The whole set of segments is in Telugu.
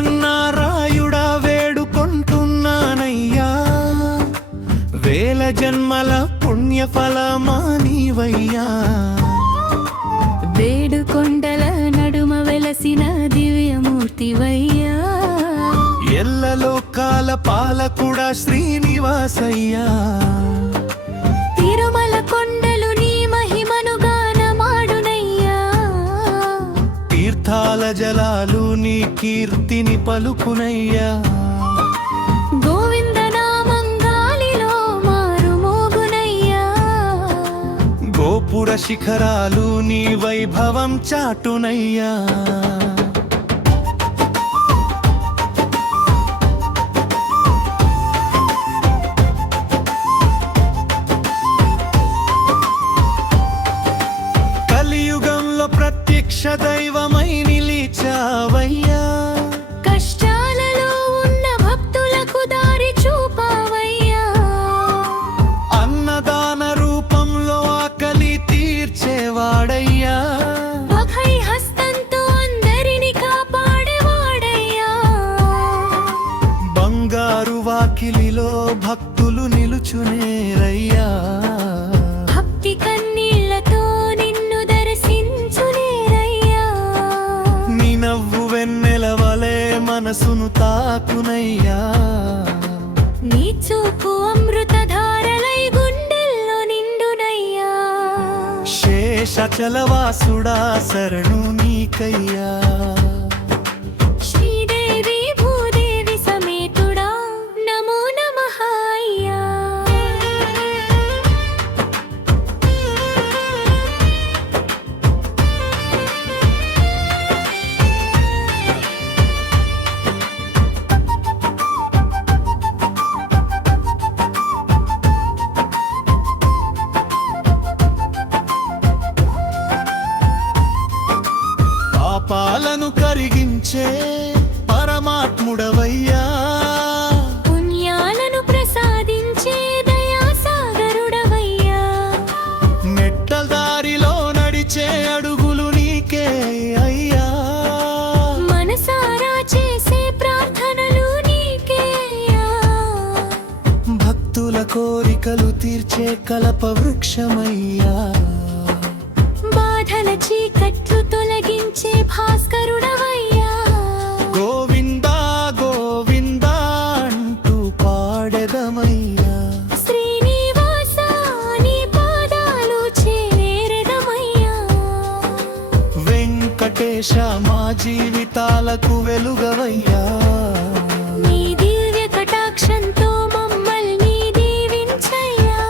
శ్రీమన్నారాయుడా వేడుకొంటున్నానయ్యా, వేల జన్మల పుణ్యఫలమా నీవయ్యా. వేడుకొండల నడుమ వెలసిన దివ్యమూర్తివయ్యా, ఎల్లలోకాల పాలకుడా శ్రీనివాసయ్యా. తిరుమల కొండలు నీ మహిమను గానమాడునయ్యా, తీర్థాల జలాలు నీ కీర్తిని పలుకునయ్యా. గోవింద నామంగాలిలో మారుమోగునయ్యా, గోపుర శిఖరాలు నీ వైభవం చాటునయ్యా. ప్రత్యక్ష దైవమై నిలిచావయ్యా, కష్టాలలో ఉన్న భక్తులకు దారి చూపావయ్యా. అన్నదాన రూపంలో ఆకలి తీర్చేవాడయ్యా, అభయ హస్తంతో అందరిని కాపాడేవాడయ్యా. బంగారు వాకిలిలో భక్తులు నిలుచునేరయ్యా, భక్తి కన్నీళ్లతో నిన్ను దర్శించునేరయ్యా. నీ నవ్వు వెన్నెలవలే మనసును తాకునయ్యా, నీ చూపు అమృతధారలై గుండెల్లో నిండునయ్యా. శేషచలవాసుడా శరణు నీకయ్యా, శ్రీదేవి భూదేవి సమేతుడా నమో నమః అయ్యా. పాపాలను కరిగించే పరమాత్ముడవయ్యా, పుణ్యాలను ప్రసాదించే దయాసాగరుడవయ్యా. మెట్టల దారిలో నడిచే అడుగులు నీకే అయ్యా, మనసారా చేసే ప్రార్థనలు నీకే అయ్యా. భక్తుల కోరికలు తీర్చే కలప వృక్షమయ్యా, బాధల చీకట్లు తొలగించే భాస్కరుడవయ్యా. గోవిందా గోవిందా అంటూ పాడెదమయ్యా, శ్రీనివాస నీ పాదాలు చేరేదమయ్యా. వెంకటేశ మా జీవితాలకు వెలుగవయ్యా, నీ దివ్య కటాక్షంతో మమ్మల్ని దీవించయ్యా.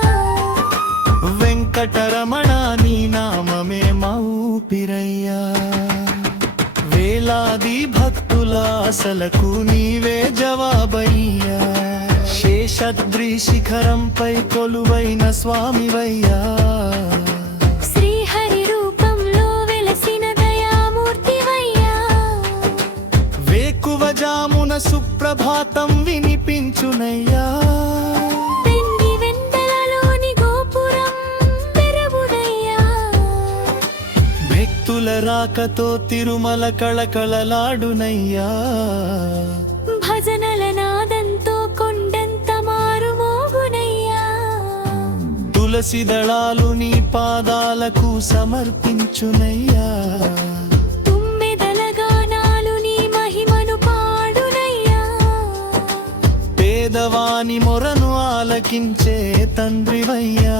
వెంకటరమణ నీ నామమే మా ఊపిరయ్యా. వేలాది భక్తుల ఆశలకు నీవే జవాబయ్యా, శేషద్రి శిఖరంపై కొలువైన స్వామివయ్యా. శ్రీహరి రూపంలో వెలసిన దయామూర్తివయ్యా. వేకువ జామున సుప్రభాతం వినిపించునయ్యా, పెండి వెన్నెలలోని గోపురం తెరవునయ్యా. భక్తుల రాకతో తిరుమల కళకళలాడునయ్యా, భజనల నాదంతో కొండంత మారుమోగునయ్యా. తులసి దళాలు నీ పాదాలకు సమర్పించునయ్యా, తుమ్మెదల గానాలు నీ మహిమను పాడునయ్యా. పేదవాని మొరను ఆలకించే తండ్రివయ్యా,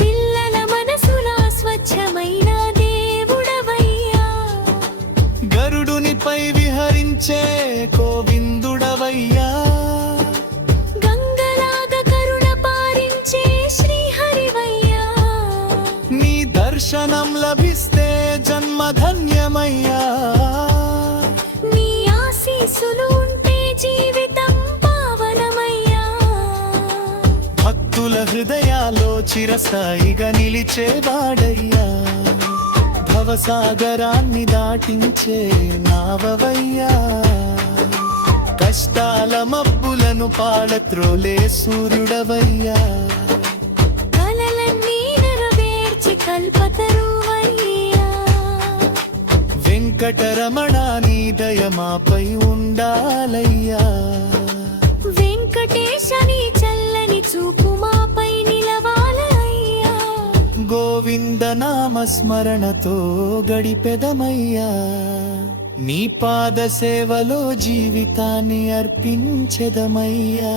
పిల్లల మనసుల స్వచ్ఛమైన దేవుడవయ్యా. గరుడునిపై విహరించే గోవిందుడవయ్యా, గంగలాగ కరుణ పారించే శ్రీహరివయ్యా. నీ దర్శనం లభిస్తే జన్మధన్యమయ్యా, నీ ఆశీస్సులు ఉంటే జీవితం పావనమయ్యా. భక్తుల హృదయాల్లో చిరస్థాయిగా నిలిచేవాడయ్యా, భవసాగరాన్ని దాటించే నావవయ్యా. కష్టాల మబ్బులను పాడత్రోలే సూర్యుడవయ్యా, కలలన్నీ నెరవేర్చి కల్పతరువయ్యా. వెంకటరమణ నీ దయ మాపై ఉండాలయ్యా వెంకటేశ నీ చల్లని చూపు మాపై నిలవాలయ్యా గోవింద నామ స్మరణతో గడిపెదమయ్యా నీ పాద సేవలో జీవితాన్ని అర్పించెదమయ్యా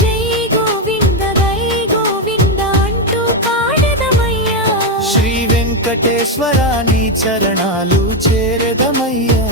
జై గోవింద దై గోవింద అంటూ పాడెదమయ్యా శ్రీ వెంకటేశ్వర నీ చరణాలు చేరెదమయ్యా